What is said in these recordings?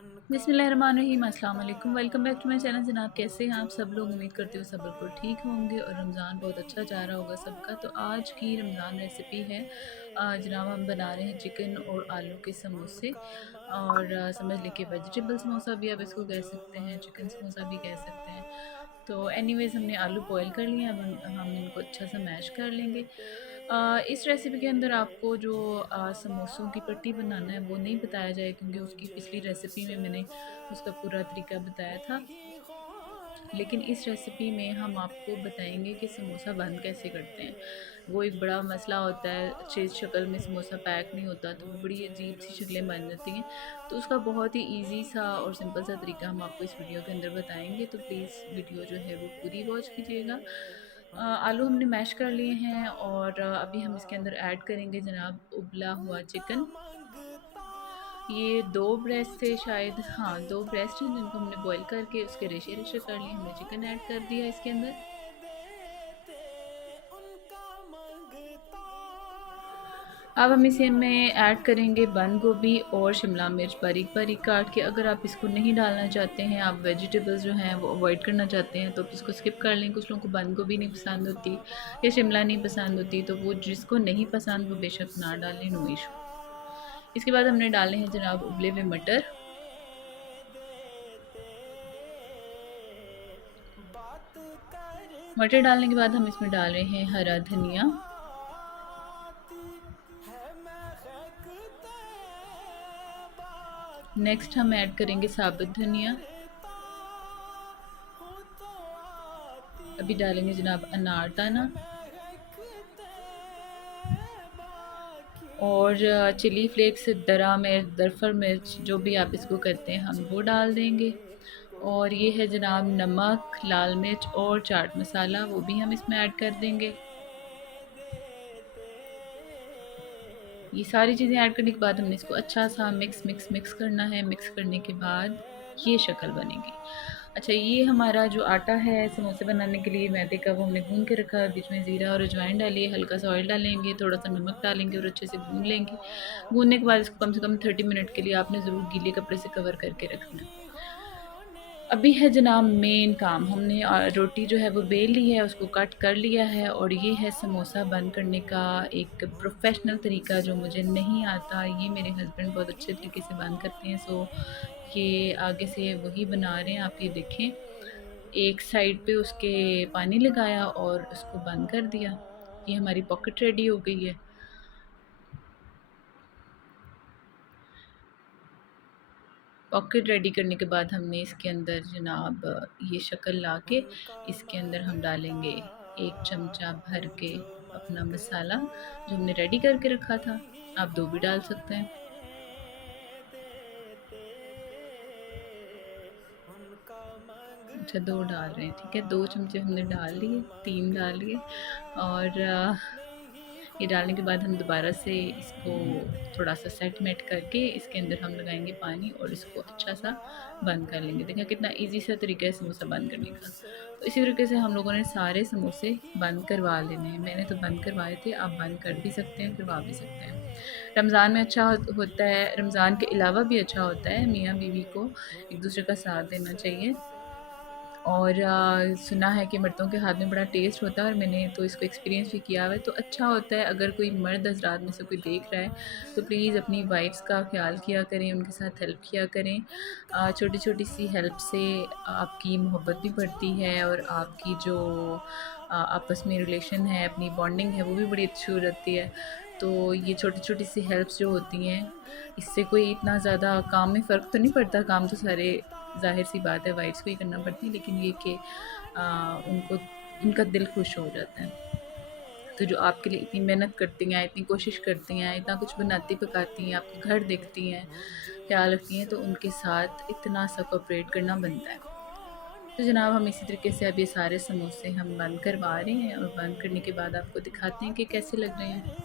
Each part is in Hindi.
बिस्मिल्लाहिर्रहमानिर्रहीम, अस्सलाम वालेकुम। Welcome back to my channel. जनाब, कैसे हैं आप सब लोग? उम्मीद करती हूँ सब बिल्कुल ठीक होंगे और रमज़ान बहुत अच्छा जा रहा होगा सबका। तो आज की रमज़ान रेसिपी है जनाब, हम बना रहे हैं चिकन और आलू के समोसे। और समझ लीजिए वेजिटेबल समोसा भी आप इसको कह सकते हैं, चिकन समोसा भी कह सकते हैं। तो एनीवेज़ हमने आलू बॉयल कर लिए, अब हम इनको अच्छा सा मैश कर लेंगे। इस रेसिपी के अंदर आपको जो समोसों की पट्टी बनाना है वो नहीं बताया जाए, क्योंकि उसकी पिछली रेसिपी में मैंने उसका पूरा तरीका बताया था। लेकिन इस रेसिपी में हम आपको बताएंगे कि समोसा बंद कैसे करते हैं। वो एक बड़ा मसला होता है, अच्छे शक्ल में समोसा पैक नहीं होता तो वो बड़ी अजीब सी शक्लें बन जाती हैं। तो उसका बहुत ही इजी सा और सिंपल सा तरीका हम आपको इस वीडियो के अंदर बताएंगे। तो प्लीज़ वीडियो जो है वो पूरी वॉच कीजिएगा। आलू हमने मैश कर लिए हैं और अभी हम इसके अंदर ऐड करेंगे जनाब उबला हुआ चिकन। ये 2 ब्रेस्ट थे शायद, हाँ 2 ब्रेस्ट हैं जिनको हमने बॉईल करके उसके रेशे-रेशे कर लिए। हमने चिकन ऐड कर दिया इसके अंदर। अब हम इसी में ऐड करेंगे बंद गोभी और शिमला मिर्च बारीक-बारीक काट के। अगर आप इसको नहीं डालना चाहते हैं, आप वेजिटेबल्स जो हैं वो अवॉइड करना चाहते हैं तो आप इसको स्किप कर लें। कुछ लोगों को बंद गोभी नहीं पसंद होती या शिमला नहीं पसंद होती, तो वो जिसको नहीं पसंद वो बेशक ना डालें, नो इशू। इसके बाद हमने डाले हैं जनाब उबले हुए मटर। मटर डालने के बाद हम इसमें डाल रहे हैं हरा धनिया। नेक्स्ट हम ऐड करेंगे साबुत धनिया। अभी डालेंगे जनाब अनार दाना और चिली फ्लेक्स, दरा मिर्च, दरफर मिर्च, जो भी आप इसको कहते हैं, हम वो डाल देंगे। और ये है जनाब नमक, लाल मिर्च और चाट मसाला, वो भी हम इसमें ऐड कर देंगे। ये सारी चीज़ें ऐड करने के बाद हमने इसको अच्छा सा मिक्स करना है। मिक्स करने के बाद ये शक्ल बनेगी। अच्छा, ये हमारा जो आटा है समोसे बनाने के लिए मैदे का, वो हमने गूंद के रखा है। बीच में ज़ीरा और अजवाइन डालिए, हल्का सा ऑयल डालेंगे, थोड़ा सा नमक डालेंगे और अच्छे से गूंद लेंगे। गूंदने के बाद इसको कम से कम 30 मिनट के लिए आपने ज़रूर गीले कपड़े से कवर करके रखना है। अभी है जनाब मेन काम, हमने रोटी जो है वो बेल ली है, उसको कट कर लिया है। और ये है समोसा बंद करने का एक प्रोफेशनल तरीका जो मुझे नहीं आता। ये मेरे हस्बैंड बहुत अच्छे तरीके से बंद करते हैं। सो ये आगे से वही बना रहे हैं, आप ये देखें। एक साइड पे उसके पानी लगाया और उसको बंद कर दिया। ये हमारी पॉकेट रेडी हो गई है। पॉकेट रेडी करने के बाद हमने इसके अंदर जनाब ये शक्ल ला के इसके अंदर हम डालेंगे 1 चमचा भर के अपना मसाला जो हमने रेडी करके रखा था। आप 2 भी डाल सकते हैं। अच्छा, 2 डाल रहे हैं, ठीक है। 2 चमचे हमने डाल लिए, 3 डाल लिए। और ये डालने के बाद हम दोबारा से इसको थोड़ा सा सेट करके इसके अंदर हम लगाएंगे पानी और इसको अच्छा सा बंद कर लेंगे। देखिए कितना इजी सा तरीका है समोसा बंद करने का। तो इसी तरीके से हम लोगों ने सारे समोसे बंद करवा लेने हैं। मैंने तो बंद करवाए थे, आप बंद कर भी सकते हैं, करवा भी सकते हैं। रमज़ान में अच्छा होता है, रमज़ान के अलावा भी अच्छा होता है। मियाँ बीवी को एक दूसरे का साथ देना चाहिए। और सुना है कि मर्दों के हाथ में बड़ा टेस्ट होता है और मैंने तो इसको एक्सपीरियंस भी किया हुआ है। तो अच्छा होता है अगर कोई मर्द हज़रात में से कोई देख रहा है तो प्लीज़ अपनी वाइफ़्स का ख़्याल किया करें, उनके साथ हेल्प किया करें। छोटी-छोटी सी हेल्प से आपकी मोहब्बत भी बढ़ती है और आपकी जो आपस में रिलेशन है, अपनी बॉन्डिंग है, वो भी बड़ी अच्छी हो जाती है। तो ये छोटी-छोटी सी हेल्प्स जो होती हैं, इससे कोई इतना ज़्यादा काम में फ़र्क तो नहीं पड़ता। काम तो सारे ज़ाहिर-सी बात है वाइफ़्स को ही करना पड़ती है, लेकिन ये कि उनको उनका दिल खुश हो जाता है। तो जो आपके लिए इतनी मेहनत करती हैं, इतनी कोशिश करती हैं, इतना कुछ बनाती-पकाती हैं, आपका घर देखती हैं, ख़्याल रखती हैं, तो उनके साथ इतना सा कोऑपरेट करना बनता है। तो जनाब हम इसी तरीके से अब ये सारे समोसे हम बंद करवा रहे हैं और बंद करने के बाद आपको दिखाते हैं कि कैसे लग रहे हैं।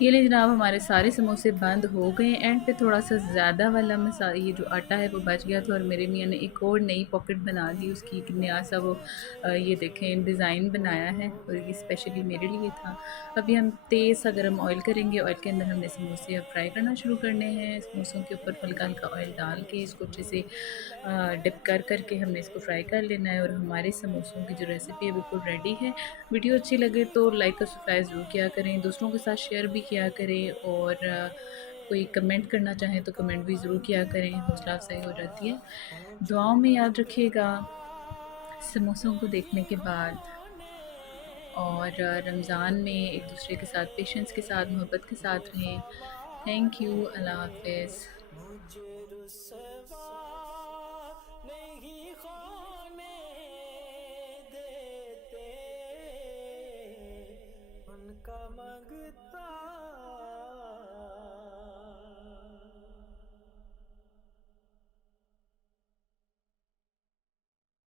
ये लिए जनाब हमारे सारे समोसे बंद हो गए। एंड पे थोड़ा सा ज़्यादा वाला मसा ये जो आटा है वो बच गया था और मेरे मियाँ ने एक और नई पॉकेट बना दी उसकी, एक नया सा वो ये देखें डिज़ाइन बनाया है और ये स्पेशली मेरे लिए था। अभी हम तेज़ सा गरम ऑयल करेंगे। ऑयल के अंदर हमने समोसे अब फ्राई करना शुरू करने हैं। समोसों के ऊपर हल्का हल्का ऑयल डाल के इसको अच्छे से डिप कर कर के हमने इसको फ्राई कर लेना है। और हमारे समोसों की जो रेसिपी है बिल्कुल रेडी है। वीडियो अच्छी लगे तो लाइक और सब्सक्राइब ज़रूर किया करें, दूसरों के साथ शेयर भी किया करें और कोई कमेंट करना चाहें तो कमेंट भी ज़रूर किया करें, हौसला अफजाई हो जाती है। दुआओं में याद रखिएगा समोसों को देखने के बाद। और रमज़ान में एक दूसरे के साथ पेशेंस के साथ मोहब्बत के साथ रहें। Thank you. अल्लाह हाफिज़। मुझे रुसवा नहीं होने देते, उनका मांगता